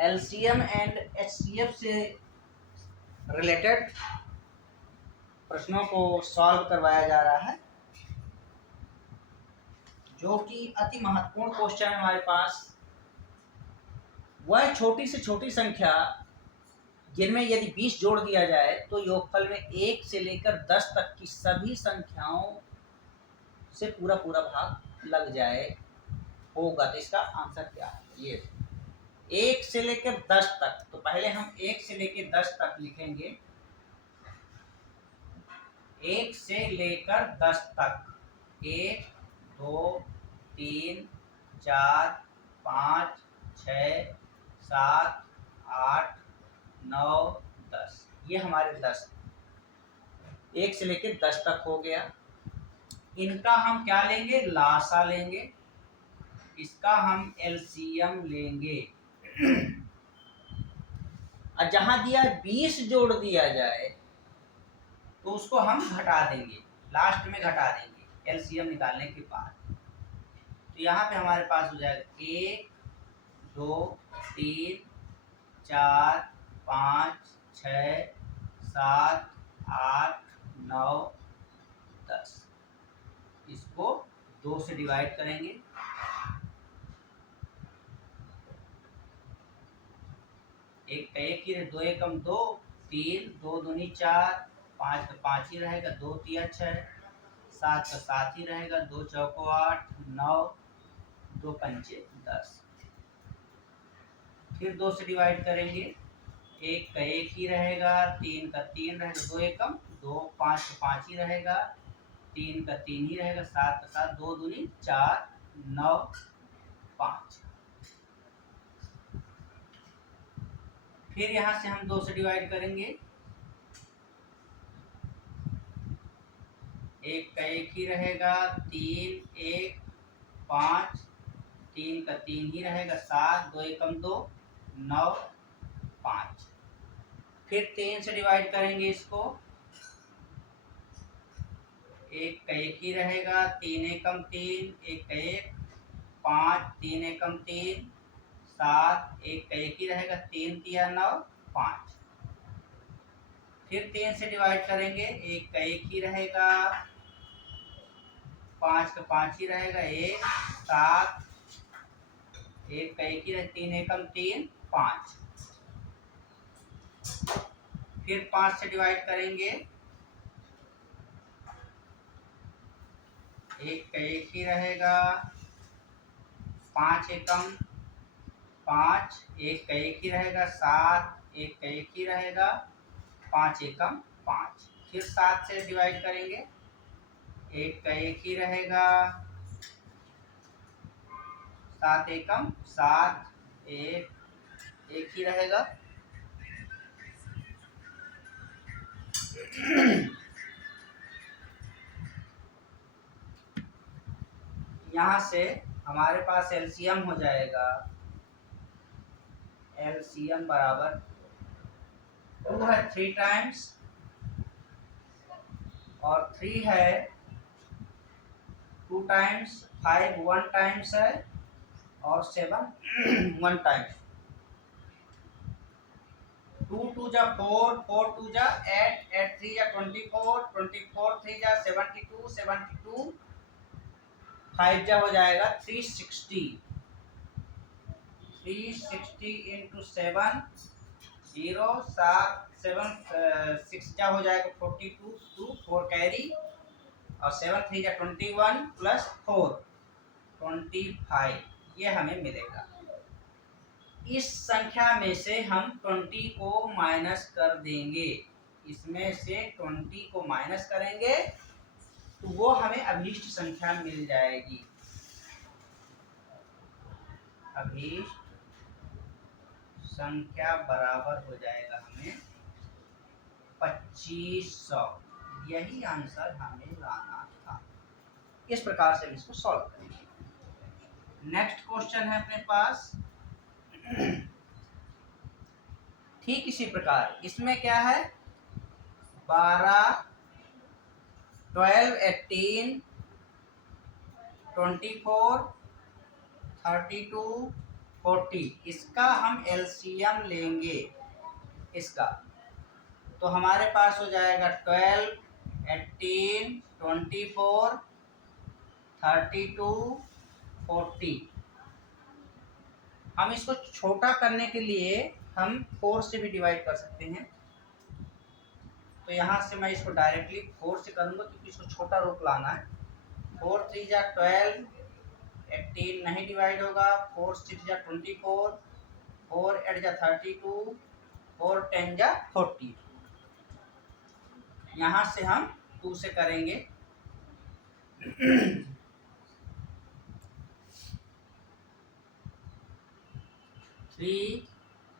LCM and HCF से related प्रश्नों को सॉल्व करवाया जा रहा है, जो कि अति महत्वपूर्ण क्वेश्चन है हमारे पास। वह छोटी से छोटी संख्या जिनमें यदि 20 जोड़ दिया जाए तो योगफल में 1 से लेकर 10 तक की सभी संख्याओं से पूरा पूरा भाग लग जाए होगा। तो इसका आंसर क्या है? ये 1 से लेकर 10 तक। तो पहले हम 1 से लेकर 10 तक लिखेंगे। 1 से लेकर 10 तक 1 2 3 4 5 6 7 8 9 10, ये हमारे 10 1 से लेकर 10 तक हो गया। इनका हम क्या लेंगे? लासा लेंगे। इसका हम एलसीएम लेंगे। और जहां दिया 20 जोड़ दिया जाए तो उसको हम घटा देंगे, लास्ट में घटा देंगे एलसीएम निकालने के बाद। तो यहाँ पे हमारे पास हो जाएगा 1 2 3 4 5 6 7 8 9 10। इसको 2 से डिवाइड करेंगे। एक का एक ही रहे, 2 एकम 2 3 2 दूनी 4 5 का 5 ही रहेगा, 2 तिया 6 7 का 7 ही रहेगा, 2 चौको 8 9 2 पंचे 10। फिर 2 से डिवाइड करेंगे। एक का एक ही रहेगा, 3 का 3 रहेगा, 2 एकम 2 5 का 5 ही रहेगा, 3 का 3 ही रहेगा, 7 का 7 2 दूनी 4 9 5। फिर यहाँ से हम 2 से डिवाइड करेंगे। एक का एक ही रहेगा, 3 1 5 3 का 3 ही रहेगा, 7 2 एकम 2 9 5। फिर 3 से डिवाइड करेंगे इसको। एक का एक ही रहेगा, 3 एकम 3 1 का 1 5 3 एकम 3 7 1 का एक ही रहेगा, 3 तिया 9 5। फिर 3 से डिवाइड करेंगे। एक का एक ही रहेगा, 5 का 5 ही रहेगा, 1 7 1 का एक ही रहेगा, 3 एकम 3 5। फिर 5 से डिवाइड करेंगे। एक का एक ही रहेगा, 5 एकम 5 1 का एक ही रहेगा, 7 1 का एक ही रहेगा, 5 एकम 5। फिर 7 से डिवाइड करेंगे। एक का एक ही रहेगा, 7 एकम 7 1 एक ही रहेगा। यहाँ से हमारे पास एलसीएम हो जाएगा। एलसीएम बराबर 2 है 3 टाइम्स, और 3 है 2 टाइम्स, 5 1 टाइम्स है, और 7 1 टाइम्स। 2 2 जा 4 4 2 जा 8 8 3 जा 24 24 3 जा 72 72 5 जा हो जाएगा 360 इंटू 7 0 7 7 6 जा हो जाएगा 42 2 4 कैरी, और 7 3 जा 21 प्लस 4 25, ये हमें मिलेगा। इस संख्या में से हम 20 को माइनस कर देंगे। इसमें से 20 को माइनस करेंगे तो वो हमें अभीष्ट संख्या मिल जाएगी। अभीष्ट संख्या बराबर हो जाएगा हमें 2500। यही आंसर हमें लाना था। इस प्रकार से हम इसको सॉल्व करेंगे। नेक्स्ट क्वेश्चन है अपने पास। ठीक इसी प्रकार इसमें क्या है, 12 12 18 24 32 40, इसका हम एलसीएम लेंगे इसका, तो हमारे पास हो जाएगा 12, 18, 24, 32, 40। हम इसको छोटा करने के लिए हम 4 से भी डिवाइड कर सकते हैं, तो यहाँ से मैं इसको डायरेक्टली 4 से करूँगा क्योंकि इसको छोटा रूप लाना है। 4 3 जा 12, 18 नहीं डिवाइड होगा, 4 6 जा 24, 4 8 जा 32, 4 10 जा 40। यहाँ से हम 2 से करेंगे। 3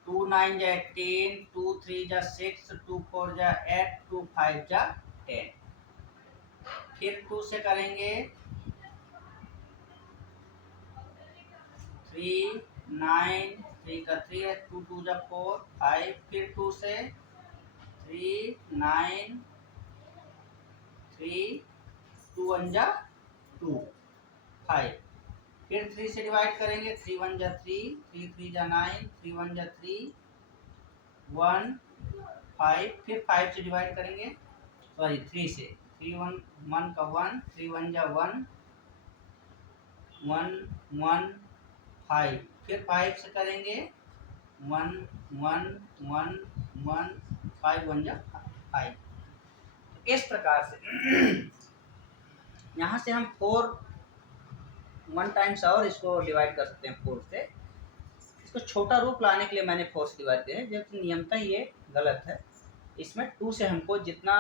2 9 जा 18, 2 3 जा 6, 2 4 जा 8, 2 5 जा 10। फिर 2 से करेंगे। 3 9, 3 का 3 है, 2 2 जा 4 5, फिर 2 से 3 9 3, 2 1 जा 2 5, फिर 3 से डिवाइड करेंगे। 3 1 जा 3, 3 3 जा 9, 3 1 जा 3, 1 5, फिर 5 से डिवाइड करेंगे, सॉरी 3 से, 3 1 1 का 1, 3 1 जा 1, 1 1 5, फिर 5 से करेंगे 1 1 1 1 5 1 जा 5। इस प्रकार से यहाँ से हम 4 1 टाइम्स और इसको डिवाइड कर सकते हैं 4 से। इसको छोटा रूप लाने के लिए मैंने 4 से डिवाइड किया है, जबकि नियमतः ये गलत है। इसमें 2 से हमको जितना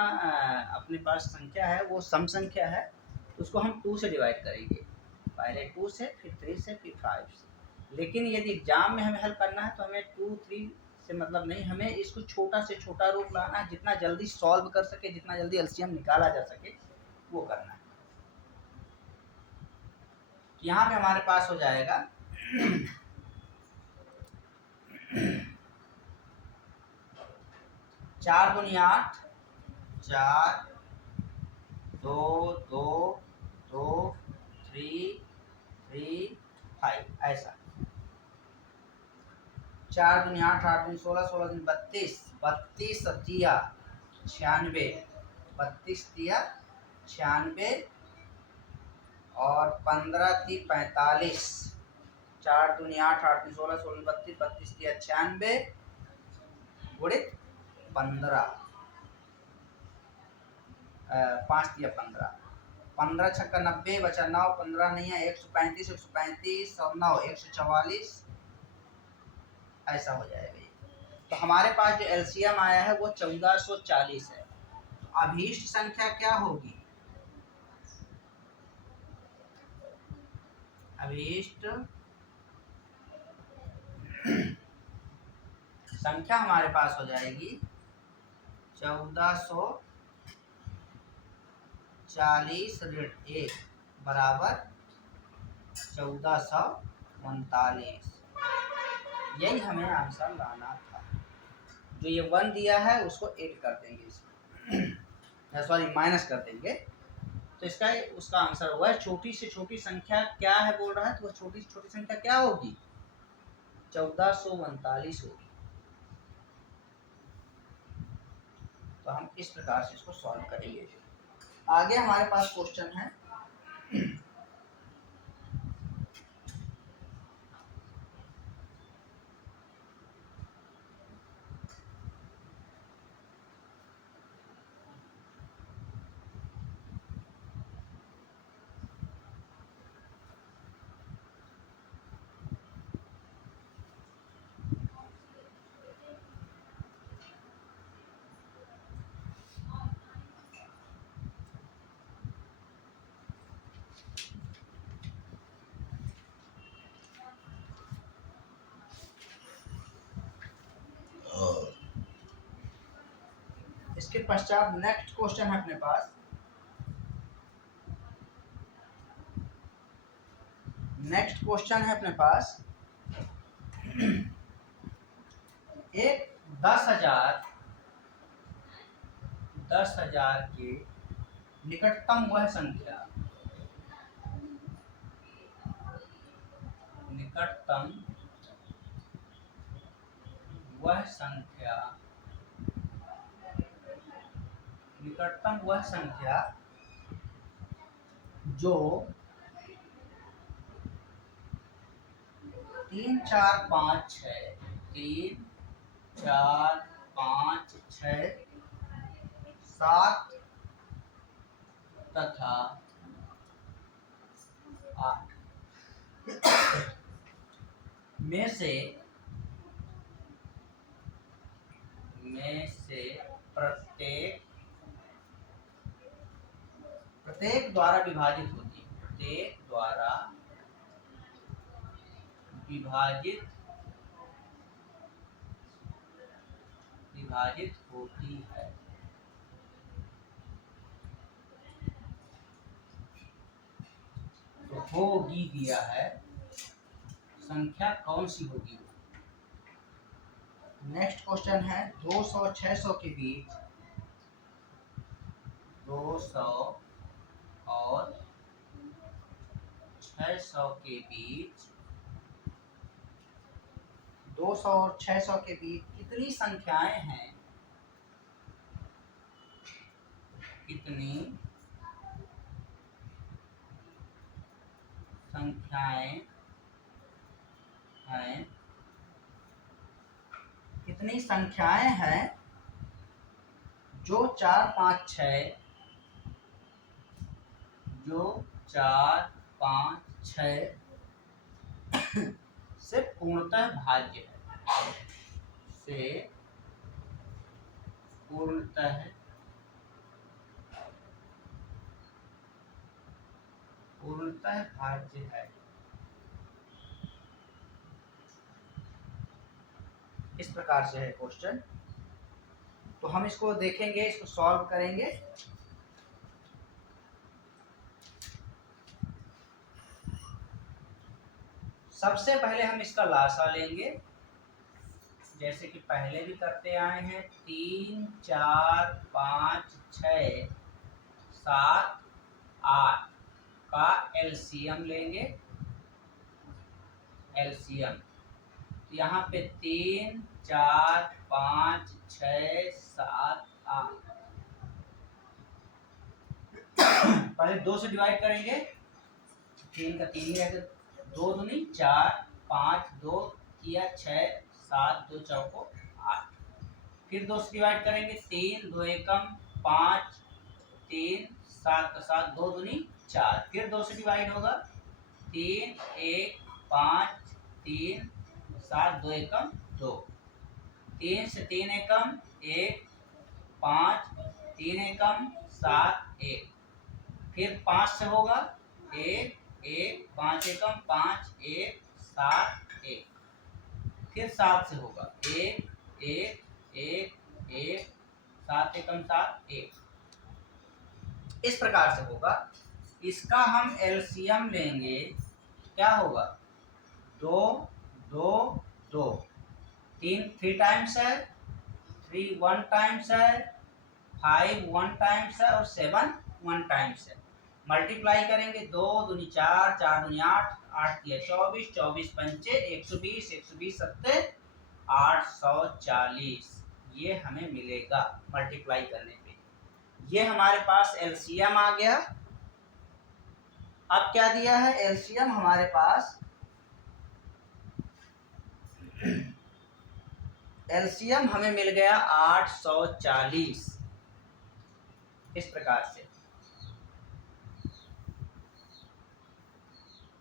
अपने पास संख्या है वो सम संख्या है, उसको हम 2 से डिवाइड करेंगे, पहले 2 से, फिर 3 से, फिर 5 से। लेकिन यदि एग्जाम में हमें हल करना है तो हमें 2 3 से मतलब नहीं, हमें इसको छोटा से छोटा रूप लाना है, जितना जल्दी सॉल्व कर सके, जितना जल्दी एलसीएम निकाला जा सके वो करना है। यहाँ पे हमारे पास हो जाएगा 4 दूनी 8, 4 2 2 2 3 3 5, ऐसा 4 दूनी 8, 8 दूनी 16, 16 दूनी 32, 32 तिया 96, 32 तिया 96 और 15 ती 45, 4 दूनी 8, 8 दूनी 16, 16 32, 32 तिया 96 गुणित 15, 5 तिया 15, 15 छक्का 90 बचा 9, 15 नहीं है 135, 135 और 9 144, ऐसा हो जाएगा। तो हमारे पास जो एलसीएम आया है वो 1440 है। तो अभीष्ट संख्या क्या होगी? अभीष्ट संख्या हमारे पास हो जाएगी 1440 ऋण 1 बराबर 1439। यही हमें आंसर लाना था। जो ये 1 दिया है उसको ऐड कर देंगे इसमें, सॉरी माइनस कर देंगे, तो इसका उसका आंसर हुआ है। छोटी से छोटी संख्या क्या है बोल रहा है, तो वह छोटी से छोटी संख्या क्या होगी? 1439 होगी। तो हम इस प्रकार से इसको सॉल्व करेंगे। आगे हमारे पास क्वेश्चन है इसके पश्चात नेक्स्ट क्वेश्चन है अपने पास। नेक्स्ट क्वेश्चन है अपने पास एक 10,000 के निकटतम वह संख्या, निकटतम वह संख्या, निकटतम वह संख्या जो 3, 4, 5, 6, 3, 4, 5, 6, 7 तथा 8 में से प्रत्येक द्वारा विभाजित होती है, प्रत्येक द्वारा विभाजित होती है। तो होगी दिया है, संख्या कौन सी होगी। नेक्स्ट क्वेश्चन है 200 600 के बीच, 200 और 600 के बीच, 200 और 600 के बीच कितनी संख्याएं हैं, कितनी संख्याएं हैं, कितनी संख्याएं हैं जो 4, 5, 6, जो 4, 5, 6 से पूर्णतः भाज्य है, से पूर्णतः भाज्य है। इस प्रकार से है क्वेश्चन। तो हम इसको देखेंगे, इसको सॉल्व करेंगे। सबसे पहले हम इसका लासा लेंगे, जैसे कि पहले भी करते आए हैं। 3, 4, 5, 6, 7, 8 का एलसीएम लेंगे। एलसीएम यहाँ पे 3, 4, 5, 6, 7, 8 पहले 2 से डिवाइड करेंगे, 3 का 3 है, 2 दूनी 4, 5, 2 किया 6, 7, 2 चौको 8। फिर 2 से डिवाइड करेंगे, 3, 2 एकम 5, 3, 7 का 7, 2 दूनी 4। फिर 2 से डिवाइड होगा, 3, 1, 5, 3, 7, 2 एकम 2। 3 से 3 एकम 1, 5, 3 एकम 7, 1। फिर 5 से होगा 1, 1, 5 एकम 5, 1, 7, 1। फिर 7 से होगा 1, 1, 1, 1, 7 एकम 7, 1। इस प्रकार से होगा। इसका हम एलसीएम लेंगे, क्या होगा, 2, 2, 2, 3 टाइम्स है, 3 1 टाइम्स है, 5 1 टाइम्स है और 7 1 टाइम्स है। मल्टीप्लाई करेंगे, 2 दूनी 4, 4 दूनी 8, 8 किया 24, 24 पंचे 120, 120 सत्ते 840। ये हमें मिलेगा मल्टीप्लाई करने पे। ये हमारे पास एलसीएम आ गया। अब क्या दिया है, एलसीएम हमारे पास, एलसीएम हमें मिल गया 840। इस प्रकार से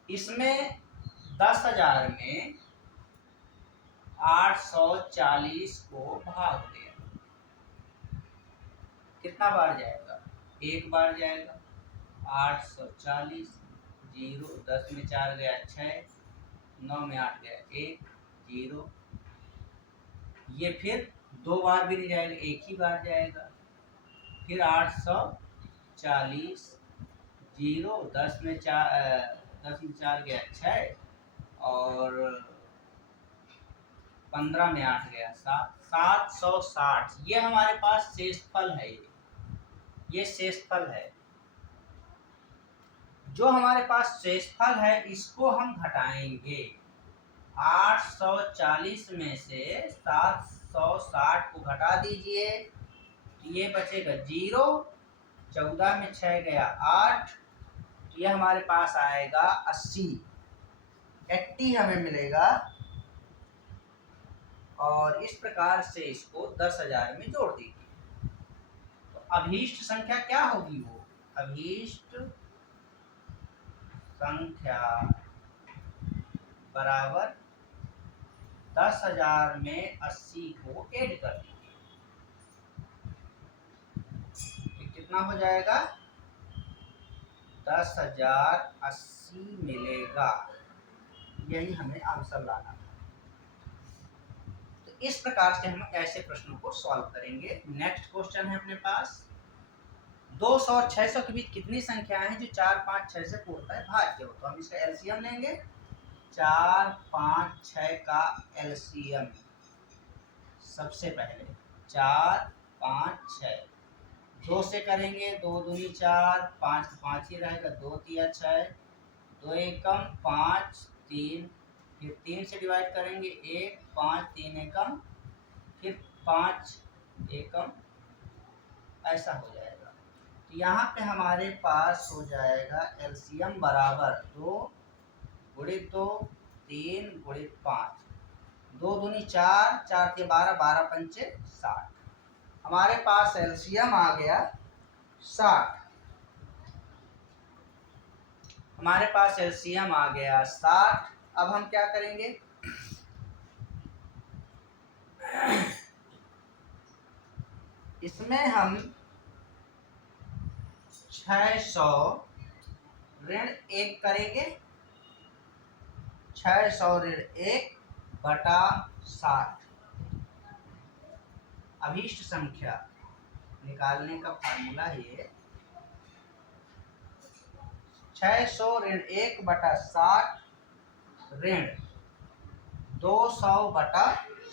इसमें 10,000 में 840 को भाग दें, कितना बार जाएगा, एक बार जाएगा। 840, 0, 10 में 4 गया 6, 9 में 8 गया 1, 0। ये फिर 2 बार भी नहीं जाएगा, एक ही बार जाएगा। फिर 840, 0, 10 में 4 गया 6 और 15 में 8 गया 7, 760। ये हमारे पास शेषफल है। ये शेषफल है। जो हमारे पास शेषफल है इसको हम घटाएंगे। 840 में से 160 को घटा दीजिए, तो ये बचेगा 0, 14 में 6 गया 8, तो ये हमारे पास आएगा 80 हमें मिलेगा। और इस प्रकार से इसको 10,000 में जोड़ दीजिए। तो अभीष्ट संख्या क्या होगी? वो अभीष्ट संख्या बराबर 10,000 में 80 को ऐड कर दीजिए, तो कितना हो जाएगा? 10,080 मिलेगा। यही हमें आंसर लाना था। तो इस प्रकार से हम ऐसे प्रश्नों को सॉल्व करेंगे। नेक्स्ट क्वेश्चन है अपने पास, 200 और 600 के बीच कितनी संख्याएं हैं जो 4, 5, 6 से पूर्णतः भाज्य हो? तो हम इसका एलसीएम लेंगे। 4, 5, 6 का एलसीएम सबसे पहले 4, 5, 6 2 से करेंगे, 2 दूनी 4, 5 5 ही रहेगा, 2 तिया 6, 2 एकम 5, 3, फिर 3 से डिवाइड करेंगे 1, 5, 3 एकम, फिर 5 एकम, ऐसा हो जाएगा। तो यहाँ पे हमारे पास हो जाएगा एलसीएम बराबर 2 गुणित 2, 3 गुणित 5, 2 दूनी 4, 4 के 12, 12 पंचे 60। हमारे पास एलसीएम आ गया 60। हमारे पास एलसीएम आ गया 60। अब हम क्या करेंगे? इसमें हम 600 ऋण 1 करेंगे। 600 ऋण 1 बटा 60। अभीष्ट संख्या निकालने का फार्मूला ये 600 ऋण 1 बटा 60 ऋण 200 बटा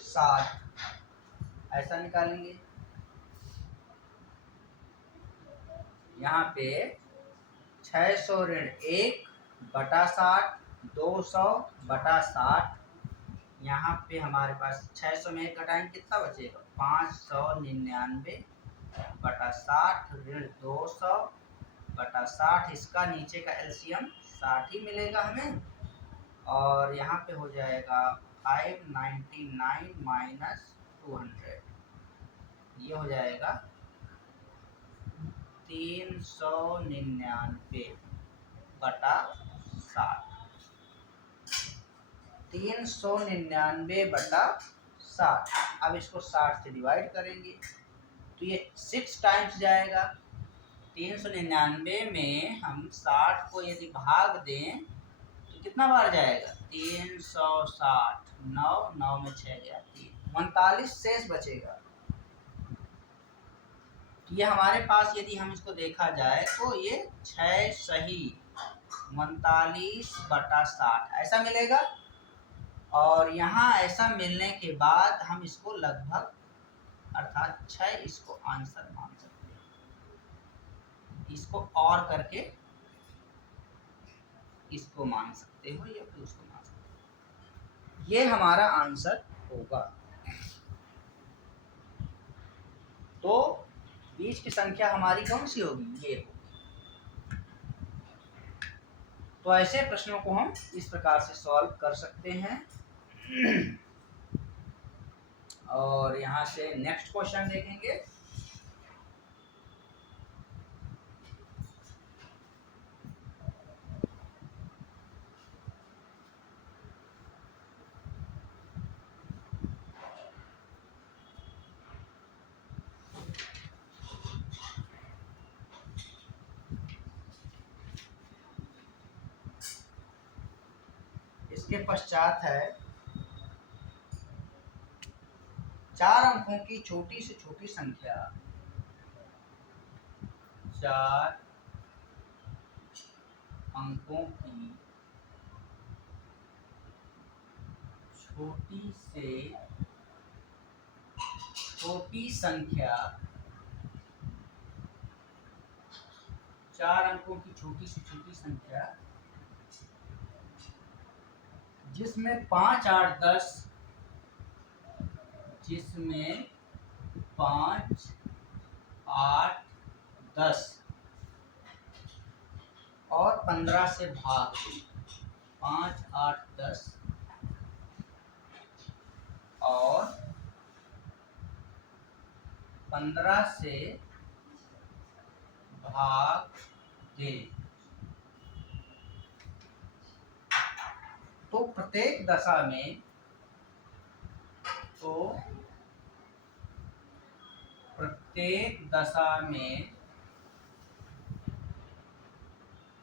60, ऐसा निकालेंगे। यहाँ पे 600 ऋण 1 बटा 60, 200 बटा 60, यहाँ पे हमारे पास 600 में 1 घटाएंगे कितना बचेगा? 599 बटा 60 ऋण 200 बटा 60, इसका नीचे का एलसीएम 60 ही मिलेगा हमें। और यहाँ पे हो जाएगा 599 माइनस 200, ये हो जाएगा 399 बटा 60। 399 बटा 60। अब इसको 60 से डिवाइड करेंगे तो ये 6 टाइम्स जाएगा। 399 में हम 60 को यदि भाग दें तो कितना बार जाएगा? 360, 9, 9 में 6 गया 3, 39 शेष बचेगा। ये हमारे पास यदि हम इसको देखा जाए तो ये 6 सही 39 बटा 60 ऐसा मिलेगा। और यहाँ ऐसा मिलने के बाद हम इसको लगभग अर्थात 6 इसको आंसर मान सकते हैं। इसको और करके इसको मान सकते हो या फिर उसको मान सकते हो, ये हमारा आंसर होगा। तो बीच की संख्या हमारी कौन सी होगी? ये होगी। तो ऐसे प्रश्नों को हम इस प्रकार से सॉल्व कर सकते हैं। और यहाँ से नेक्स्ट क्वेश्चन देखेंगे। इसके पश्चात है 4 अंकों की छोटी से छोटी संख्या 4 अंकों की छोटी से छोटी संख्या 4 अंकों की छोटी से छोटी संख्या जिसमें 5, 8, 10 जिसमें 5, 8, 10 और 15 से भाग दें। 5, 8, 10 और 15 से भाग दें। तो प्रत्येक दशा में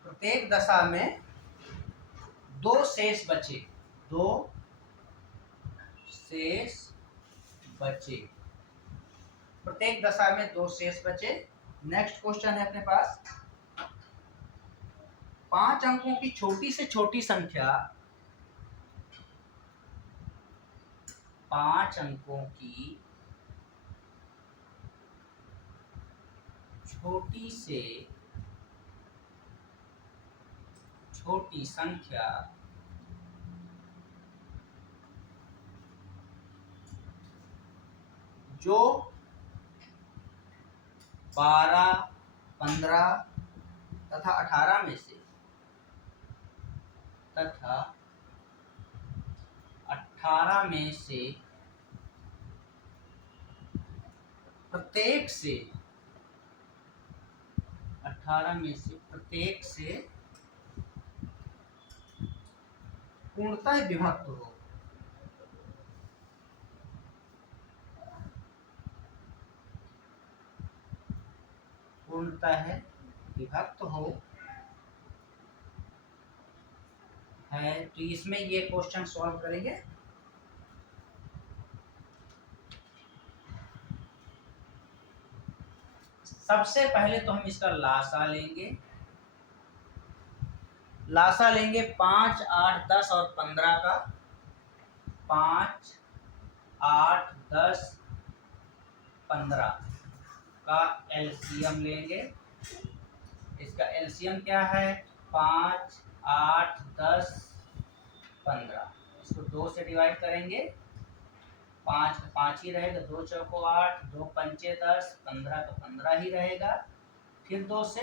प्रत्येक दशा में दो शेष बचे। प्रत्येक दशा में दो शेष बचे। नेक्स्ट क्वेश्चन है अपने पास, 5 अंकों की छोटी से छोटी संख्या, 5 अंकों की छोटी से छोटी संख्या जो 12, 15 तथा 18 में से प्रत्येक से पूर्णतः विभक्त हो। है तो इसमें ये क्वेश्चन सॉल्व करेंगे। सबसे पहले तो हम इसका लासा लेंगे। 5, 8, 10 और 15 का। 5, 8, 10, 15 का एलसीएम लेंगे। इसका एलसीएम क्या है? 5, 8, 10, 15। इसको 2 से डिवाइड करेंगे। 5 का 5 ही रहेगा, 2 चौको 8, 2 पंचे 10, 15 का 15 ही रहेगा। फिर 2 से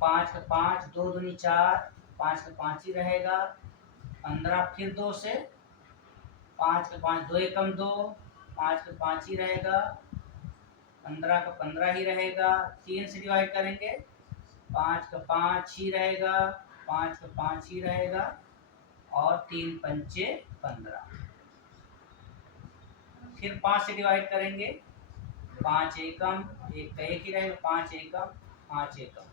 5 का 5, 2 दूनी 4, 5 का 5 ही रहेगा। 15 फिर 2 से 5 का 5, 2 एकम 2, 5 का 5 ही रहेगा। 15 का 15 ही रहेगा। 3 से डिवाइड करेंगे, 5 का 5 ही रहेगा, 5 का 5 ही रहेगा और 3 पंचे 15। फिर 5 से डिवाइड करेंगे, 5 एकम, 1 का 1 ही रहेगा, 5 एकम, 5 एकम।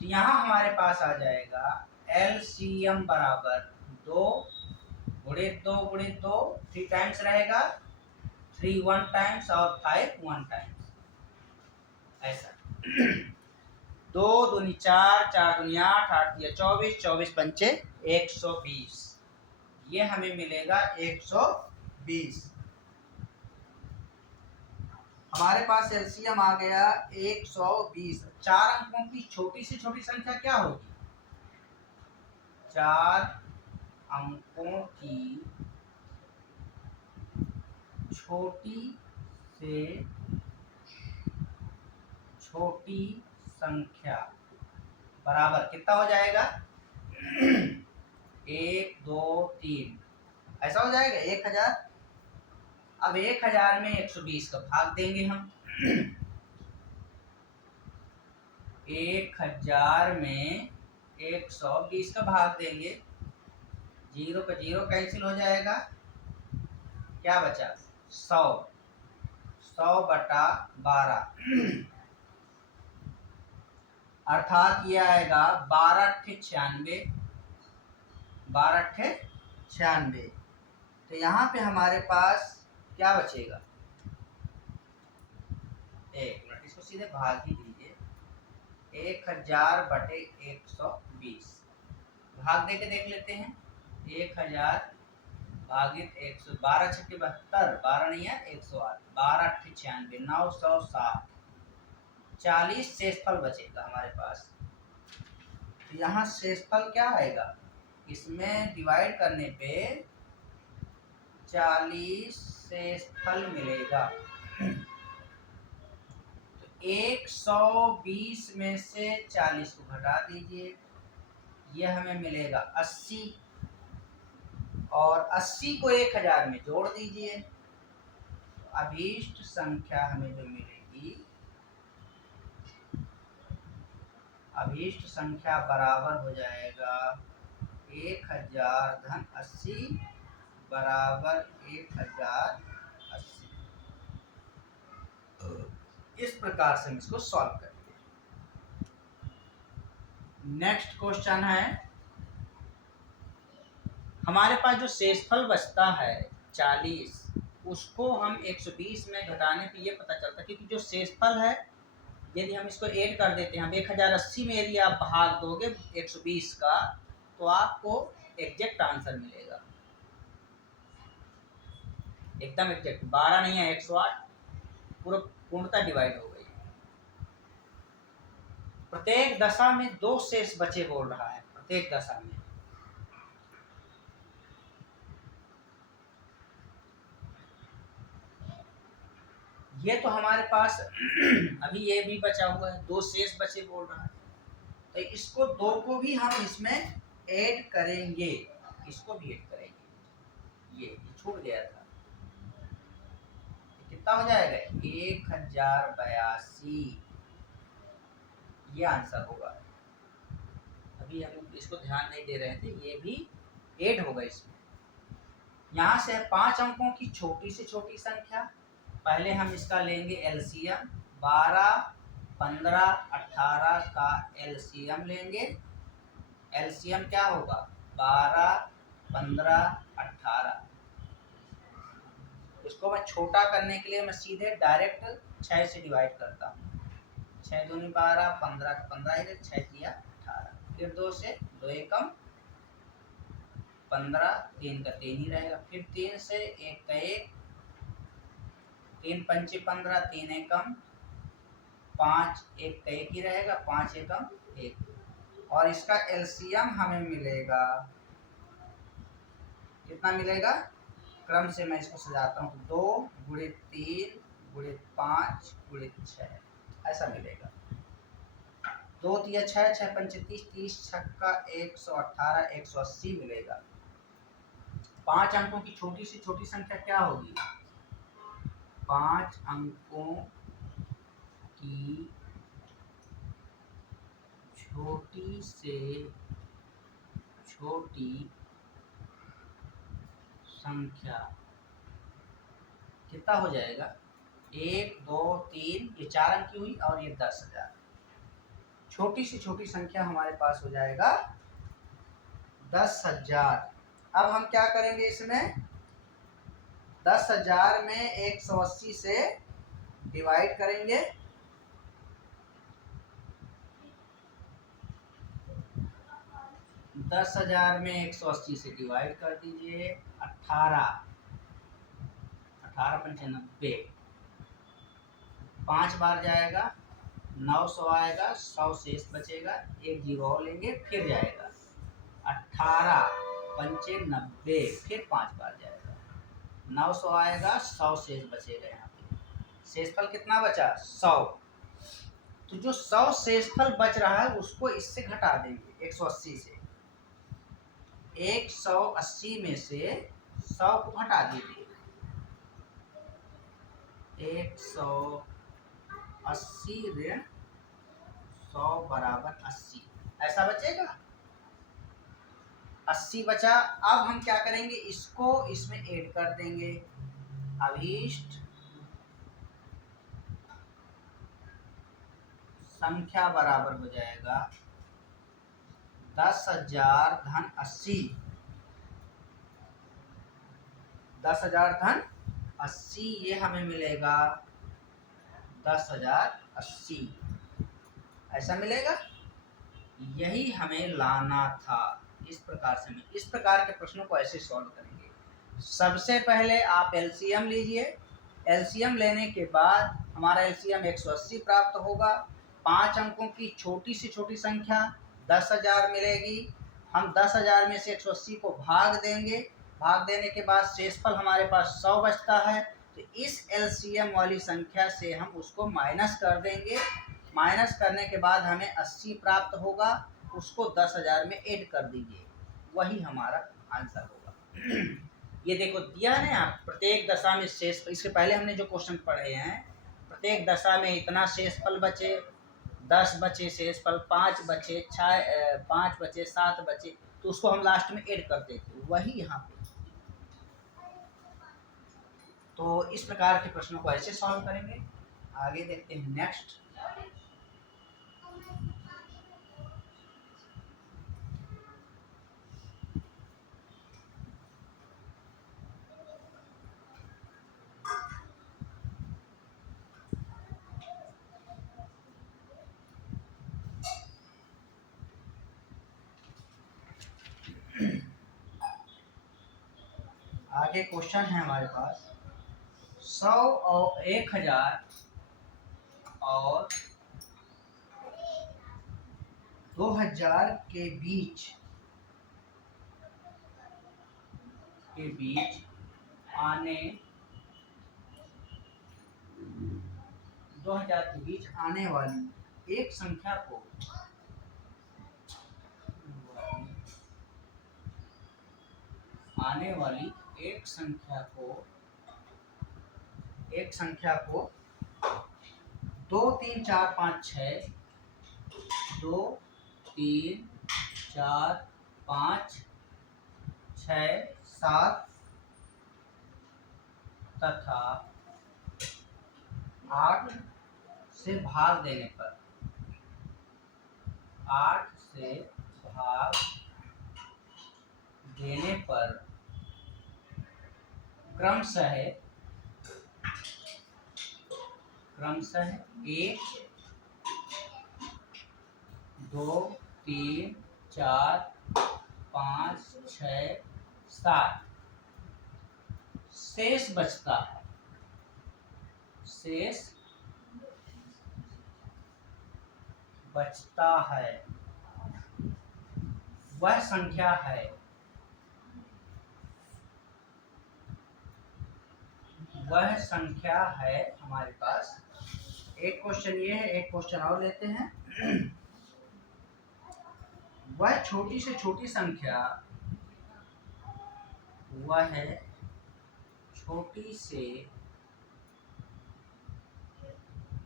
तो यहाँ हमारे पास आ जाएगा एलसीएम बराबर 2 गुणित 2 गुणित 2, 3 टाइम्स रहेगा, 3 1 टाइम्स और 5 1 टाइम्स, ऐसा। 2 दूनी 4, 4 दूनी 8, 8 दिया 24, 24 पंचे 120। ये हमें मिलेगा 120। हमारे पास एलसीएम आ गया 120। 4 अंकों की छोटी से छोटी संख्या क्या होगी? 4 अंकों की छोटी से छोटी संख्या बराबर कितना हो जाएगा? 1, 2, 3, ऐसा हो जाएगा 1000। अब 1000 में 120 का भाग देंगे हम। 1000 में 120 का भाग देंगे, 0 का 0 कैंसिल हो जाएगा, क्या बचा? 100, 100 बटा 12 अर्थात ये आएगा 12 अट्ठे 96, 12 अट्ठे 96। तो यहाँ पे हमारे पास क्या बचेगा? 1 मिनट, इसको सीधे भाग ही दीजिए। 1000 बटे 120 भाग दे के देख लेते हैं। 1000 भागित 112 छक्के 72, 12 नहीं है 108, 12 अट्ठे 96, 960, 40 शेषफल बचेगा हमारे पास। तो यहाँ शेषफल क्या आएगा? इसमें डिवाइड करने पे 40 शेषफल मिलेगा। तो 120 में से 40 को घटा दीजिए, यह हमें मिलेगा 80, और 80 को 1000 में जोड़ दीजिए। तो अभीष्ट संख्या हमें जो मिलेगी, अभीष्ट संख्या बराबर हो जाएगा 1000 धन 80 बराबर 1080। इस प्रकार से हम इसको सॉल्व करेंगे। नेक्स्ट क्वेश्चन है, हमारे पास जो शेषफल बचता है 40, उसको हम 120 में घटाने पे ये पता चलता है, क्योंकि जो शेषफल है यदि हम इसको ऐड कर देते हैं, हम 1080 में यदि आप भाग दोगे 120 का, तो आपको एग्जैक्ट आंसर मिलेगा, एकदम एग्जैक्ट। 12 नहीं है, 108 पूरा पूर्णतः डिवाइड हो गई। प्रत्येक दशा में 2 शेष बचे बोल रहा है, प्रत्येक दशा में। ये तो हमारे पास अभी ये भी बचा हुआ है, 2 शेष बचे बोल रहा है, तो इसको 2 को भी हम इसमें ऐड करेंगे, इसको भी ऐड करेंगे। ये छूट गया था, कितना हो जाएगा 1082, ये आंसर होगा। अभी हम इसको ध्यान नहीं दे रहे थे, ये भी ऐड होगा इसमें। यहाँ से 5 अंकों की छोटी से छोटी संख्या, पहले हम इसका लेंगे एलसीएम, 12, 15, 18 का एलसीएम लेंगे। एलसीएम क्या होगा 12, 15, 18। इसको मैं छोटा करने के लिए मैं सीधे डायरेक्ट 6 से डिवाइड करता हूँ। 6 दूनी 12, 15 का 15 इधर, 6 दिया 18, फिर 2 से 2 एकम 15, 3 का 3 ही रहेगा, फिर 3 से 1 का 1, 3 पंचे 15, 3 एकम 5, 1 का 1 ही रहेगा, 5 एकम 1, और इसका एलसीएम हमें मिलेगा, कितना मिलेगा, क्रम से मैं इसको सजाता हूँ, 2 गुणित 3 गुणित 5 गुणित 6, ऐसा मिलेगा। 2 तिया 6, 6 पंचे 30, 30 छक्का 118, 180 मिलेगा। 5 अंकों की छोटी से छोटी संख्या क्या होगी, 5 अंकों की छोटी से छोटी संख्या कितना हो जाएगा, 1, 2, 3, ये 4 अंक की हुई, और ये 10,000। छोटी से छोटी संख्या हमारे पास हो जाएगा 10,000। अब हम क्या करेंगे, इसमें 10,000 में 180 से डिवाइड करेंगे। दस 10,000 में 180 से डिवाइड कर दीजिए, 18, 18 पंचे 90, 5 बार जाएगा, 900 आएगा, 100 शेष बचेगा, एक जीरो और लेंगे, फिर जाएगा 18 पंचे 90, फिर 5 बार जाएगा, 900 आएगा, 100 शेष बचेगा। यहाँ पे शेषफल कितना बचा, 100। तो जो 100 शेषफल बच रहा है उसको इससे घटा देंगे 180 से। 180 में से 100 को घटा दीजिए, 180 ऋण 100 बराबर 80, ऐसा बचेगा। 80 बचा। अब हम क्या करेंगे, इसको इसमें ऐड कर देंगे। अभीष्ट संख्या बराबर हो जाएगा 10,000 धन 80, 10,000 धन 80, ये हमें मिलेगा 10,080, ऐसा मिलेगा। यही हमें लाना था। इस प्रकार से इस प्रकार के प्रश्नों को ऐसे सॉल्व करेंगे। सबसे पहले आप एलसीएम लीजिए, एलसीएम लेने के बाद हमारा एलसीएम 180 प्राप्त होगा। 5 अंकों की छोटी से छोटी संख्या 10,000 मिलेगी। हम 10,000 में से 180 को भाग देंगे, भाग देने के बाद शेषफल हमारे पास 100 बचता है, तो इस एलसीएम वाली संख्या से हम उसको माइनस कर देंगे। माइनस करने के बाद हमें 80 प्राप्त होगा, उसको 10,000 में ऐड कर दीजिए, वही हमारा आंसर होगा। ये देखो दिया है ना, आप प्रत्येक दशा में शेष, इसके पहले हमने जो क्वेश्चन पढ़े हैं, प्रत्येक दशा में इतना शेषफल बचे, 10 बचे शेषफल, 5 बचे, 5 बचे, 7 बचे, तो उसको हम लास्ट में ऐड करते थे, वही यहाँ पे। तो इस प्रकार के प्रश्नों को ऐसे सॉल्व करेंगे। आगे देखते हैं नेक्स्ट। आगे क्वेश्चन है हमारे पास, 100 और 1000 और 2000 के बीच आने 2000 के बीच आने वाली एक संख्या को एक संख्या को 2 3 4 5 6 2 3 4 5 6 7 तथा 8 से भाग देने पर, 8 से भाग देने पर क्रमशः 1 2 3 4 5 6 7 शेष बचता है, शेष बचता है, वह संख्या है, हमारे पास। एक क्वेश्चन ये है, एक क्वेश्चन और लेते हैं। वह छोटी से छोटी संख्या, छोटी से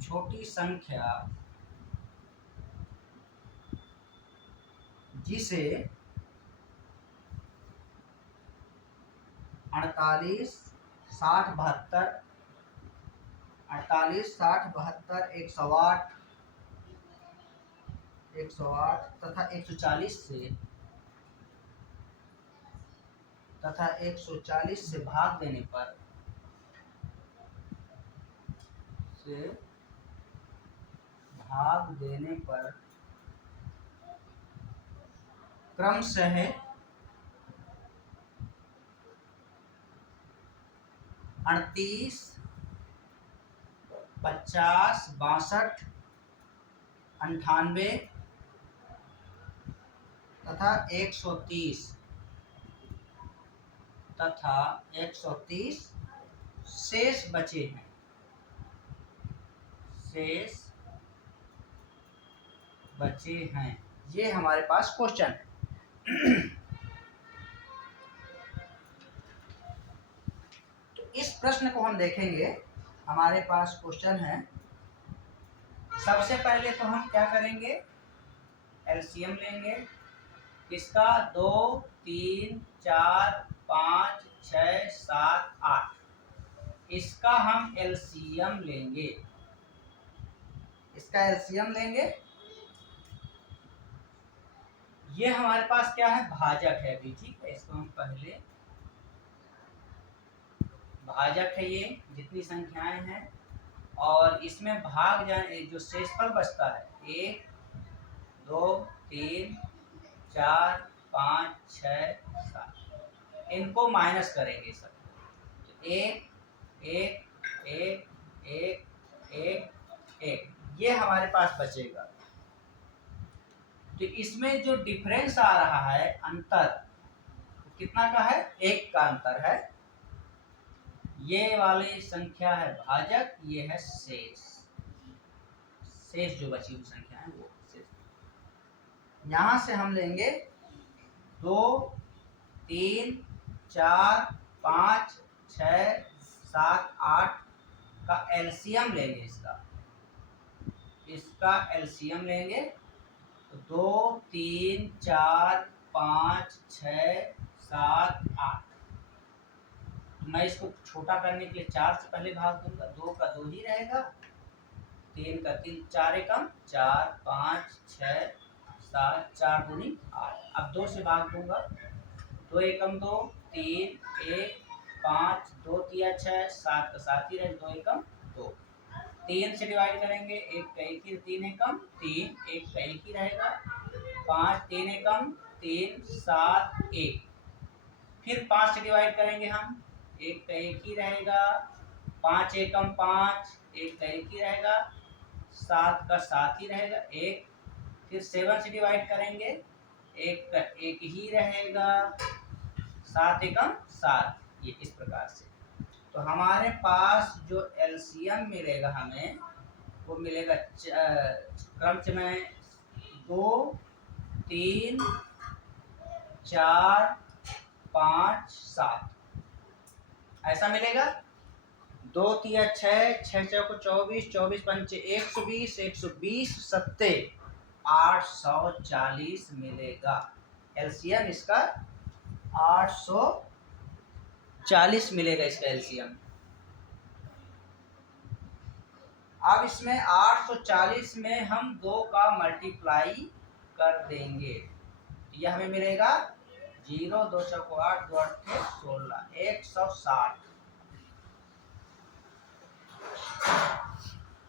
छोटी संख्या जिसे 48 60 72 108 तथा 140 से भाग देने पर क्रमशः 38 50 62 98 तथा 130 शेष बचे हैं। ये हमारे पास क्वेश्चन है। तो इस प्रश्न को हम देखेंगे। हमारे पास क्वेश्चन है, सबसे पहले तो हम क्या करेंगे, एलसीएम लेंगे। इसका 2 3 4 5 6 7 8, इसका हम एलसीएम लेंगे। ये हमारे पास क्या है, भाजक है अभी, ठीक है। इसको हम पहले, भाजक है ये, जितनी संख्याएं हैं, और इसमें भाग जाए जो शेषफल बचता है, 1 2 3 4 5 6 7, इनको माइनस करेंगे सब। तो 1 1 1 1 1 1, ये हमारे पास बचेगा। तो इसमें जो डिफरेंस आ रहा है, अंतर, कितना का है? 1 का अंतर है। ये वाली संख्या है भाजक, ये है शेष। शेष जो बची हुई संख्या है वो शेष। यहां से हम लेंगे 2, 3, 4, 5, 6, 7, 8 का एलसीएम लेंगे। इसका एलसीएम लेंगे तो 2, 3, 4, 5, 6, 7, 8। मैं इसको छोटा करने के लिए 4 से पहले भाग दूंगा। 2 का 2 ही रहेगा, 3 का 3, 4 एकम 4, 5, 6, 7, 4 दूनी 8। अब 2 से भाग दूंगा। 2 एकम 2, 3, 1, 5, 2 तिया 6, 7 का 7 ही रहे, 2 एकम 2। 3 से डिवाइड करेंगे, 1 का 1 ही, 3 एकम 3, 1 का 1 ही रहेगा। 5, 3 एकम 3, 7, 1। फिर 5 से डिवाइड करेंगे हम, 1 का 1 ही रहेगा। 5 एकम 5, 1 का 1 ही रहेगा। 7 का 7 ही रहेगा, 1। फिर 7 से डिवाइड करेंगे, 1 का 1 ही रहेगा। 7 एकम 7, ये इस प्रकार से। तो हमारे पास जो एलसीएम मिलेगा हमें, वो मिलेगा क्रम से मैं 2, 3, 4, 5, 7 ऐसा मिलेगा। 2 तिया 6, 6 चौको 24, 24 पंचे 120, 120 सत्ते 840 मिलेगा। एलसीएम इसका 840 मिलेगा, इसका एलसीएम। अब इसमें 840 में हम 2 का मल्टीप्लाई कर देंगे, यह हमें मिलेगा 0, 2 चौको 8, 2 8 16, 160।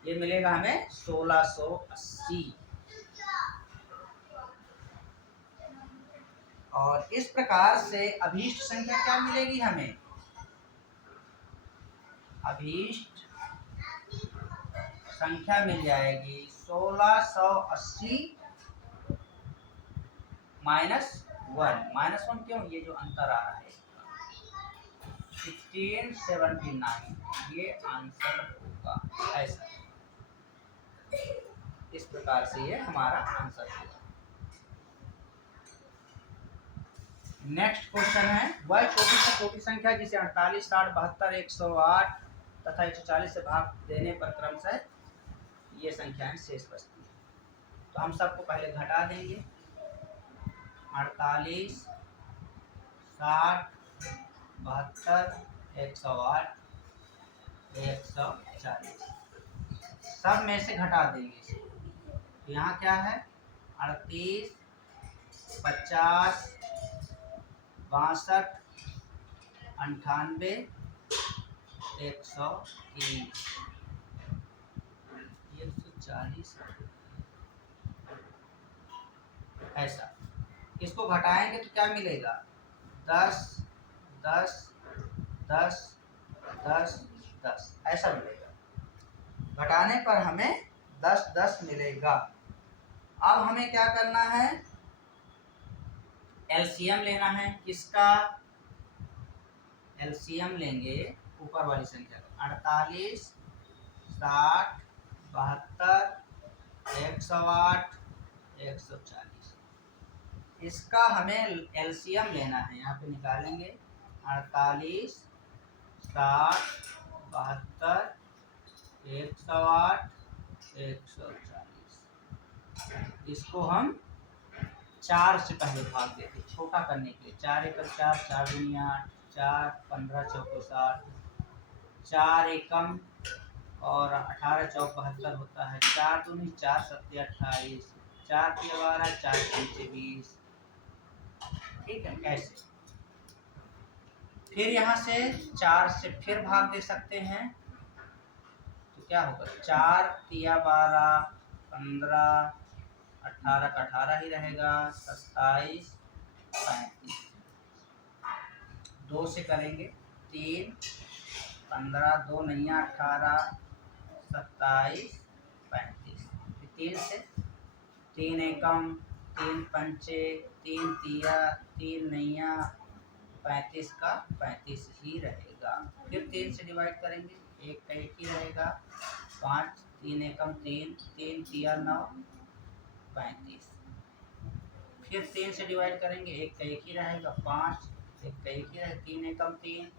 ये मिलेगा हमें 1680। और इस प्रकार से अभीष्ट संख्या क्या मिलेगी हमें? अभीष्ट संख्या मिल जाएगी 1680 -1। -1 क्यों? ये जो अंतर आ रहा है 1679, ये आंसर होगा। ऐसा इस प्रकार से ये हमारा आंसर होगा। नेक्स्ट क्वेश्चन है, वह छोटी से छोटी संख्या जिसे 48, 60, 72, 108 तथा 140 से भाग देने पर क्रमशः ये संख्याएं शेष बचती है। तो हम सबको पहले घटा देंगे। 48, 60, 72, 108, 140 सब में से घटा देंगे। तो यहाँ क्या है? 38, 50, 62, 98, 130, 140 ऐसा। इसको घटाएंगे तो क्या मिलेगा? 10, 10, 10, 10, 10 ऐसा मिलेगा। घटाने पर हमें 10, 10 मिलेगा। अब हमें क्या करना है? एलसीएम लेना है। किसका एलसीएम लेंगे? ऊपर वाली संख्या का। 48, 60, 72, 108, 140 इसका हमें एलसीएम लेना है। यहाँ पे निकालेंगे 48, 60, 72, 108, 140। इसको हम 4 से पहले भाग देते, छोटा करने के लिए। 4 एकम 4, 4 दूनी 8, 4, 15 चौको 60, 4 एकम और 18 चौक 72 होता है। 4 दूनी 4 सत्ते 28, 4 तिया 12, 4 पंचे 20। ठीक है, ऐसे। फिर यहाँ से 4 से फिर भाग दे सकते हैं। तो क्या होगा? 4 तिया 12, 15, 18 का 18 ही रहेगा, 27, 35। 2 से करेंगे 3, 15, 2 नैया 18, 27, 35। 3 से 3 एकम, 3 पंचे, 3 तिया, 3 नैया 35 का 35 ही रहेगा। फिर 3 से डिवाइड करेंगे, एक का एक ही रहेगा, 5, 3 एकम 3, 3 तिया 9, 35। फिर 3 से डिवाइड करेंगे, एक का एक ही रहेगा, 5, एक का एक ही रहेगा, 3 एकम 3,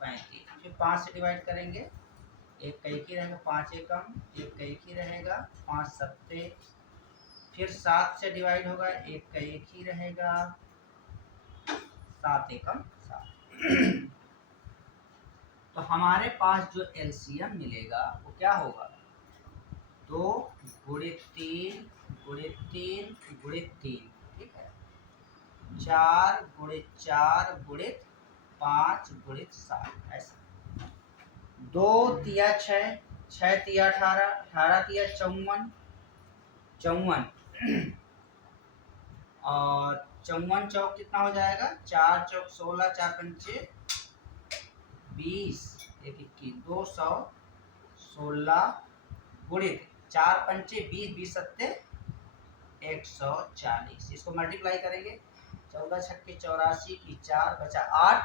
35। फिर 5 से डिवाइड करेंगे, एक का एक ही रहेगा, 5 एकम, एक का एक ही रहेगा, 5 सत्ते। फिर 7 से डिवाइड होगा, एक का एक ही रहेगा, 7 एकम 7। तो हमारे पास जो एलसीएम मिलेगा वो क्या होगा, 2 गुणित 3 गुणित 3 गुणित 3, ठीक है, 4 गुणित 4 गुणित 5 गुणित 7, ऐसा। 2 तिया 6, 6 तिया 18, 18 तिया 54, 54 और 54 चौक कितना हो जाएगा, 4 चौक 16, 4 पंचे 20, 1 21, 216 गुणित 4 पंचे 20, 20 सत्ते 140। इसको मल्टीप्लाई करेंगे, 14 छक्के 84 की 4 बचा 8,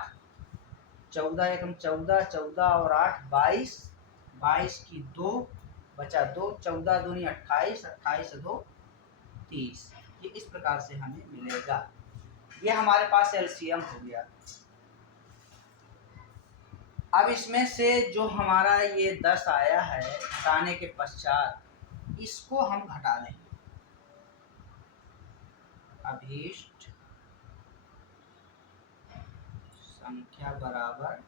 14 एकम 14, 14 और 8 22, 22 की 2 बचा 2, 14 दूनी 28, 28 से 2 30। ये इस प्रकार से हमें मिलेगा। ये हमारे पास एलसीएम हो गया। अब इसमें से जो हमारा ये 10 आया है घटाने के पश्चात, इसको हम घटा देंगे। अभीष्ट संख्या बराबर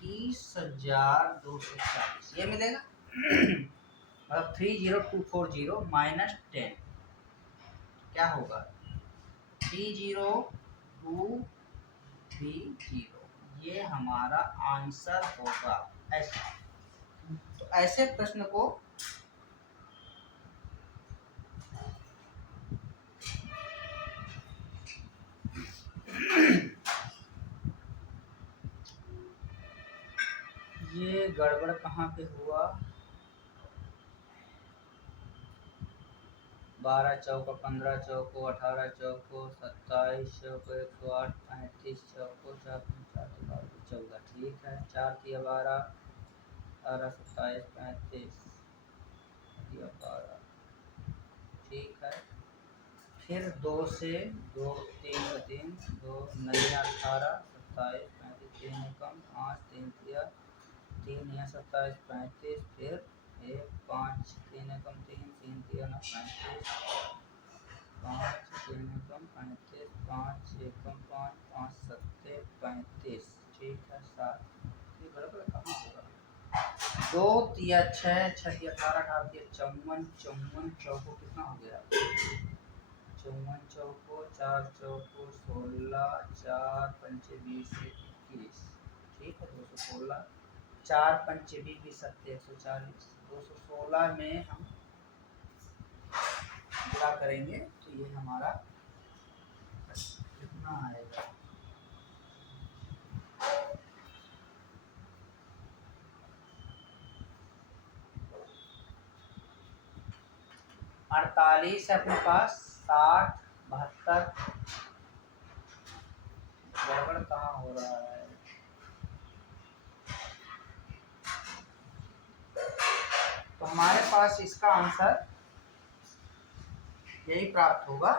30,240, ये मिलेगा। मतलब 30240 माइनस 10 क्या होगा, 30230, ये हमारा आंसर होगा। ऐसा, तो ऐसे प्रश्न को ये गड़बड़ कहाँ पे हुआ, 12 चौको 15 चौको 18 चौको 27 चौको 108, 35 चौको 4 14, ठीक है, 4 तिया 12, 18 27 35 तिया 12, ठीक है। फिर 2 से 2 3 का 3, 2 9 18 27 35, 3 एकम 5, 3 तिया 3 या 27 35, फिर 1 5 3 एकम 3, 3 तिया 9 35, 5 3 एकम 35, 5 एकम 5, 5 सत्ते 35, ठीक है 7। ये बराबर कहाँ होगा, 2 तिया 6, 6 तिया 18, 18 तिया 54, 54 चौको कितना हो गया, 54 चौको 4 चौको 16, 4 पंचे 20 21, ठीक है, 216, 4 पंचे 20 सत्ते 140, 216 में हम गुणा करेंगे तो ये हमारा कितना आएगा, 48 है अपने पास, 60 72, गड़बड़ कहाँ हो रहा है, तो हमारे पास इसका आंसर यही प्राप्त होगा।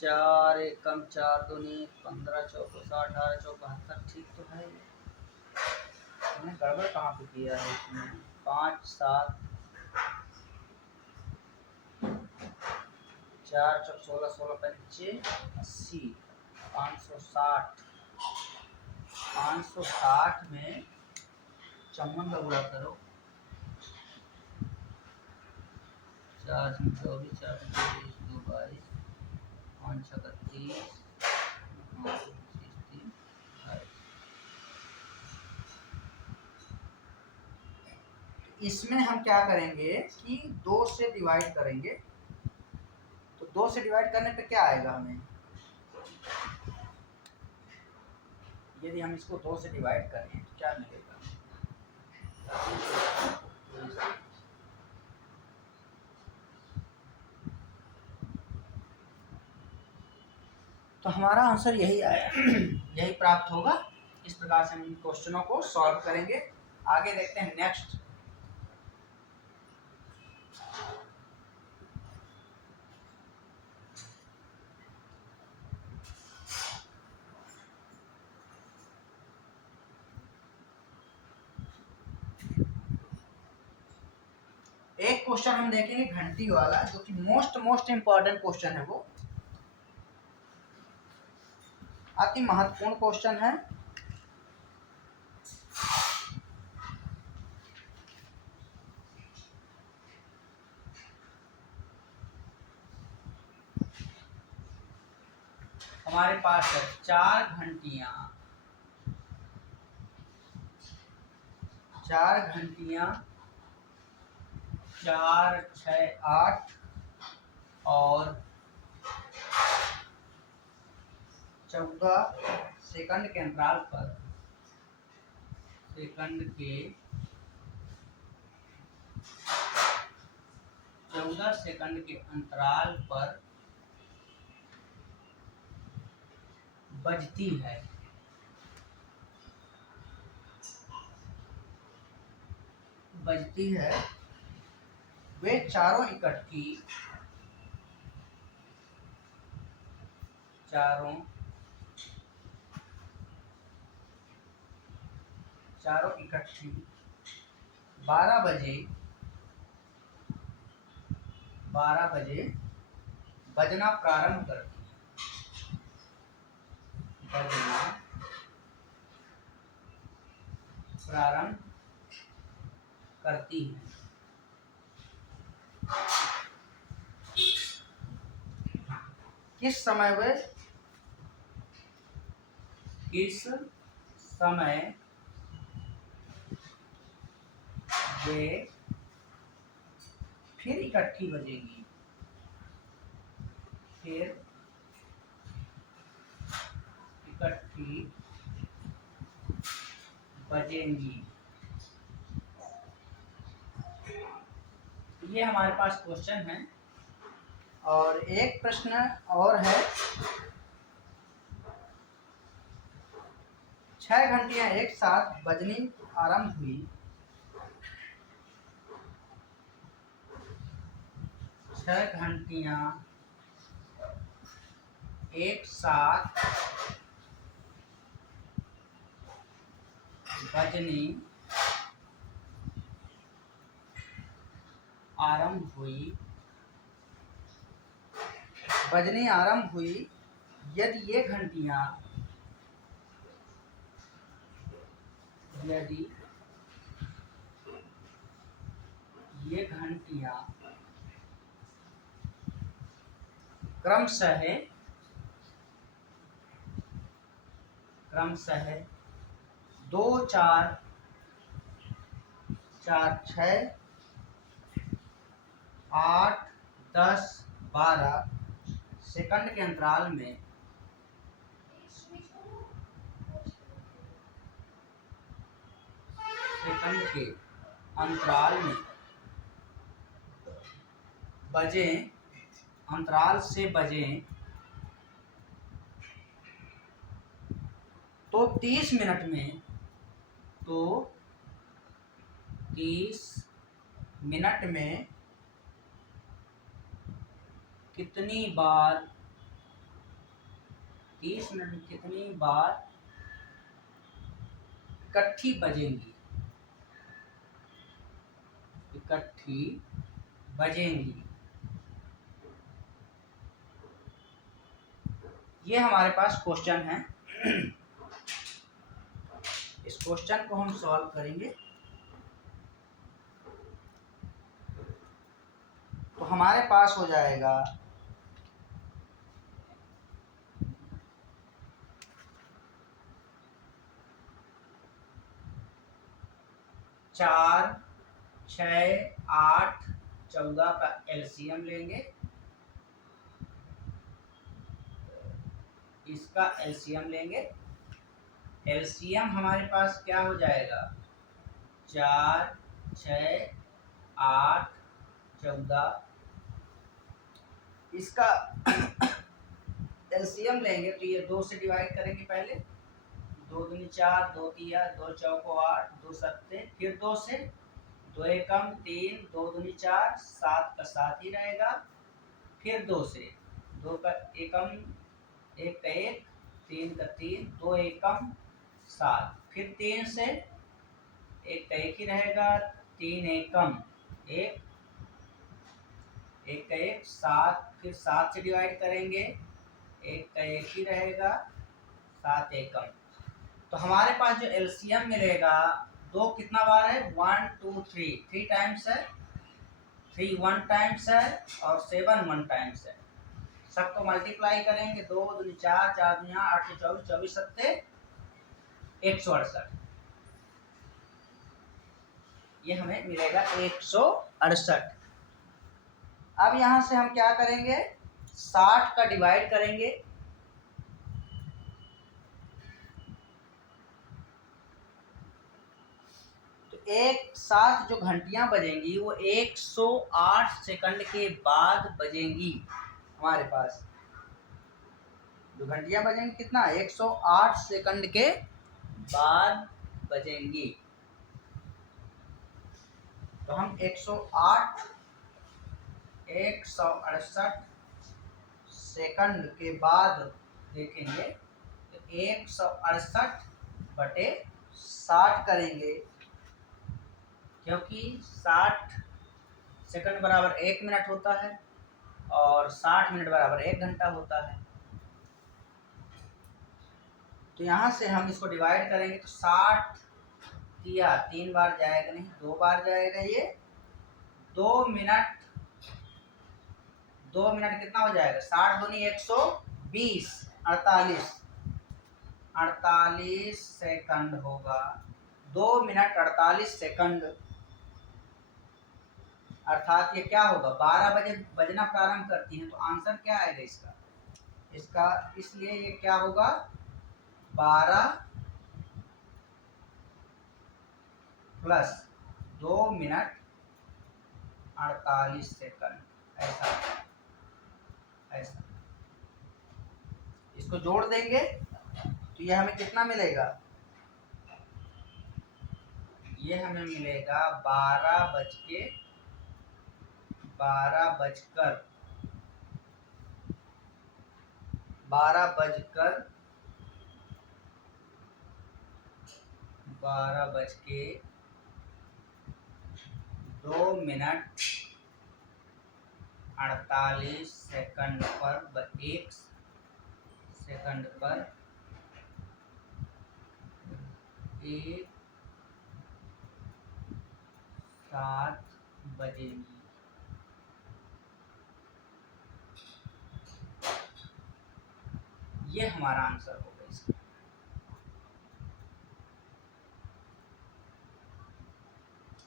चार एकम 4 दूनी 15 चौको 60, 18 चौको 72, ठीक तो है। मैंने गड़बड़ कहाँ पे किया है इसमें, 5 7 4 चौक 16, 16 पंचे 80, 560, 560 में 54 का गुणा करो, 4 24, 4 24, 2 22, 5 36, 3 इसमें हम क्या करेंगे कि 2 से डिवाइड करेंगे, तो 2 से डिवाइड करने पे क्या आएगा हमें, यदि हम इसको 2 से डिवाइड करें तो क्या मिलेगा, तो हमारा आंसर यही आया, यही प्राप्त होगा। इस प्रकार से हम इन क्वेश्चनों को सॉल्व करेंगे। आगे देखते हैं नेक्स्ट। एक क्वेश्चन हम देखेंगे घंटी वाला, जो कि मोस्ट इंपॉर्टेंट क्वेश्चन है, वो अति महत्वपूर्ण क्वेश्चन है। हमारे पास है 4 घंटियां, 4, 6, 8 और 14 सेकंड के अंतराल पर, सेकंड के 14 सेकंड के अंतराल पर बजती है। वे चारों इकट्ठी, चारों इकट्ठी 12 बजे बजना प्रारंभ करती हैं। किस समय वे फिर इकट्ठी बजेंगी, ये हमारे पास क्वेश्चन है। और एक प्रश्न और है, 6 घंटियां एक साथ बजनी आरंभ हुई, 6 घंटियां एक साथ बजनी आरंभ हुई यदि ये घंटियां क्रमशः 2, 4, 6, 8, 10, 12 सेकंड के अंतराल में अंतराल से बजें तो 30 मिनट में कितनी बार इकट्ठी बजेंगी। ये हमारे पास क्वेश्चन है। इस क्वेश्चन को हम सॉल्व करेंगे। तो हमारे पास हो जाएगा 4, 6, 8, 14 का एलसीएम लेंगे। इसका एलसीएम लेंगे। एलसीएम हमारे पास क्या हो जाएगा, 4 6 8 14। इसका एलसीएम लेंगे तो ये 2 से डिवाइड करेंगे पहले। 2 दूनी 4, 2 तिया 2 चौको 8, 2 सत्ते, फिर 2 से 2 एकम 3, 2 दूनी 4, 7 का 7 ही रहेगा। फिर 2 से 2 का एकम 1 का 1, 3 का 3, 2 एकम 7। फिर 3 से 1 का 1 ही रहेगा, 3 एकम 1, 1 का 1 7। फिर 7 से डिवाइड करेंगे, 1 का 1 ही रहेगा, 7 एकम। तो हमारे पास जो एलसीएम मिलेगा, 2 कितना बार है, 1 2 3, 3 टाइम्स है, 3 1 टाइम्स है और 7 1 टाइम्स है। सबको मल्टीप्लाई करेंगे, 2 दूनी 4, 4 दूनी 8, 24, 24 सत्ते 168। ये हमें मिलेगा 168। अब यहां से हम क्या करेंगे, 60 का डिवाइड करेंगे। तो एक साथ जो घंटियां बजेंगी वो 108 सेकंड के बाद बजेंगी। हमारे पास जो घंटियां बजेंगी कितना, 108 सेकंड के बाद बजेंगी। तो हम 108 168 सेकंड के बाद देखेंगे, तो 168 बटे 60 करेंगे, क्योंकि 60 सेकंड बराबर 1 मिनट होता है और 60 मिनट बराबर 1 घंटा होता है। तो यहाँ से हम इसको डिवाइड करेंगे तो 60 दिया 3 बार जाएगा नहीं, 2 बार जाएगा। ये 2 मिनट, 2 मिनट कितना हो जाएगा, 60 दूनी 120, 48 सेकंड होगा। 2 मिनट 48 सेकंड, अर्थात ये क्या होगा, 12 बजे बजना प्रारंभ करती है। तो आंसर क्या आएगा इसका, इसलिए ये क्या होगा, 12 प्लस 2 मिनट 48 सेकंड, ऐसा ऐसा। इसको जोड़ देंगे तो ये हमें कितना मिलेगा, ये हमें मिलेगा 12 बजकर 2 मिनट 48 सेकंड पर 1 सेकंड पर 7 बजेगी। ये हमारा आंसर होगा इसका।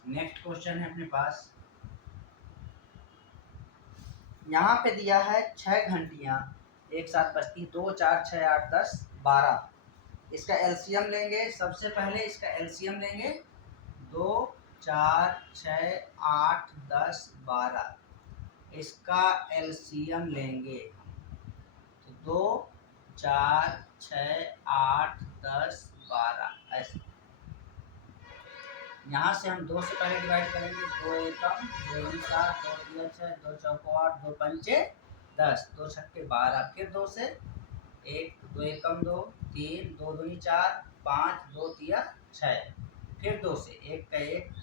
नेक्स्ट क्वेश्चन है अपने पास, यहाँ पे दिया है 6 घंटियाँ एक साथ बजती, 2 4 6 8 10 12। इसका एलसीएम लेंगे, सबसे पहले इसका एलसीएम लेंगे, 2 4 6 8 10 12। इसका एलसीएम लेंगे तो 2 4 6 8 10 12 ऐसे। यहाँ से हम 2 से पहले डिवाइड करेंगे, 2 एकम 2 दूनी 4, 2 तिया 6, 2 चौको 8, 2 पंचे 10, 2 छक्के 12। फिर 2 से 1, 2 एकम 2, 3, 2 दूनी 4, 5, 2 तिया 6। फिर 2 से 1 का 1,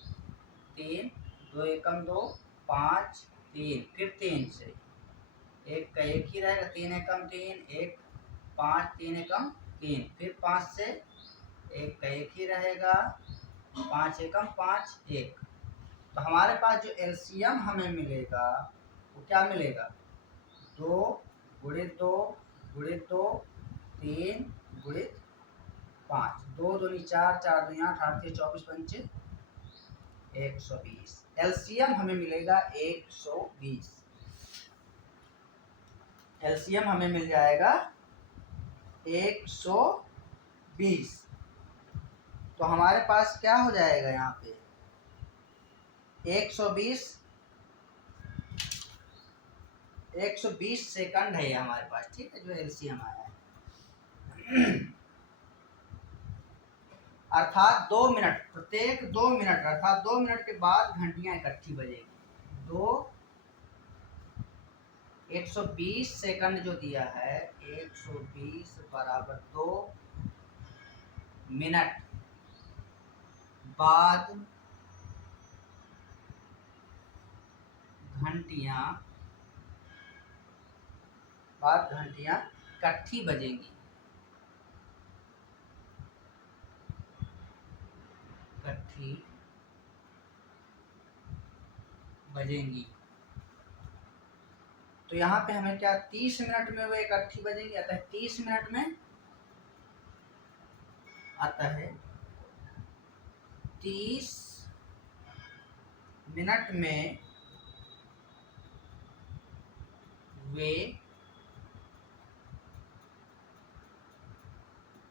3, 2 एकम 2, 5 3। फिर 3 से 1 का 1 ही रहेगा, 3 एकम 3, 1 5 3 एकम 3। फिर 5 से 1 का 1 ही रहेगा, 5 एकम 5 1। तो हमारे पास जो एलसीएम हमें मिलेगा वो क्या मिलेगा, 2 गुणित 2 गुणित 2 3 गुणित 5, 2 दूनी 4, 4 दूनी 8, 8 के 24 पंचे 120। एलसीएम हमें मिलेगा 120। एलसीएम हमें मिल जाएगा 120। तो हमारे पास क्या हो जाएगा यहाँ पे, 120 सेकंड है ये हमारे पास, ठीक है, जो एलसीएम आया है। अर्थात 2 मिनट, प्रत्येक 2 मिनट अर्थात 2 मिनट के बाद घंटियां इकट्ठी बजेगी। 120 सेकंड जो दिया है, 120 बराबर 2 मिनट बाद घंटियां इकट्ठी बजेंगी। तो यहाँ पे हमें क्या 30 मिनट में वो इकट्ठी बजेंगी, अतः 30 मिनट में आता है 30 मिनट में वे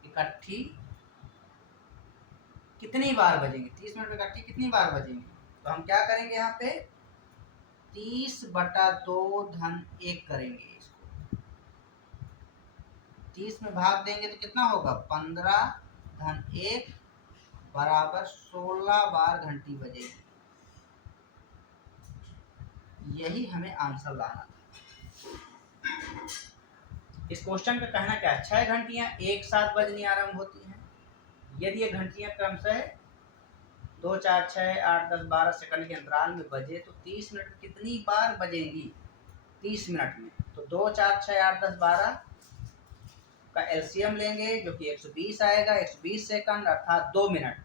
इकट्ठी कितनी बार बजेंगी, 30 मिनट में इकट्ठी कितनी बार बजेंगी। तो हम क्या करेंगे, यहाँ पे 30/2 धन 1 करेंगे। इसको 30 में भाग देंगे तो कितना होगा, 15 धन 1 बराबर 16 बार घंटी बजेगी। यही हमें आंसर लाना था। इस क्वेश्चन का कहना क्या है, 6 घंटियां एक साथ बजनी आरंभ होती हैं। यदि ये घंटियां क्रमशः 2, 4, 6, 8, 10, 12 सेकंड के अंतराल में बजे तो 30 मिनट में कितनी बार बजेंगी, 30 मिनट में। तो 2, 4, 6, 8, 10, 12 का एलसीएम लेंगे जो कि 120 आएगा, 120 सेकंड अर्थात 2 मिनट।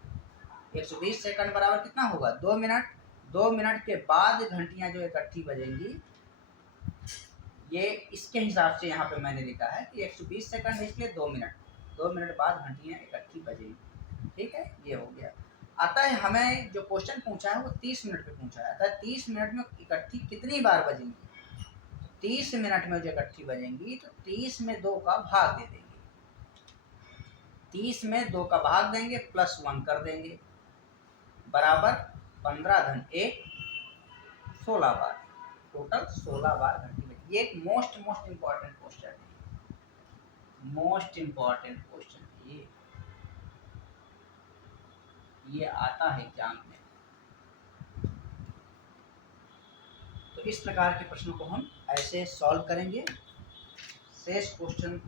120 सेकंड बराबर कितना होगा, 2 मिनट। 2 मिनट के बाद घंटियां जो इकट्ठी बजेंगी, ये इसके हिसाब से यहाँ पे मैंने लिखा है कि 120 सेकंड है, इसलिए 2 मिनट। 2 मिनट बाद घंटियां इकट्ठी बजेंगी, ठीक है, ये हो गया। अतः हमें जो क्वेश्चन पूछा है वो 30 मिनट पे पूछा है। अतः 30 मिनट में इकट्ठी कितनी बार बजेंगी, 30 मिनट में जो इकट्ठी बजेंगी तो 30 में 2 का भाग दे देंगे। 30 में 2 का भाग देंगे प्लस 1 कर देंगे बराबर 15 धन 1 16 बार, टोटल 16 बार घंटी बजेगी। ये एक मोस्ट इम्पॉर्टेंट क्वेश्चन है, मोस्ट इम्पॉर्टेंट क्वेश्चन है ये आता है एग्जाम में। तो इस प्रकार के प्रश्नों को हम ऐसे सॉल्व करेंगे। शेष क्वेश्चनों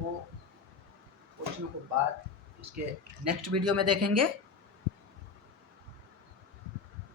को बाद इसके नेक्स्ट वीडियो में देखेंगे।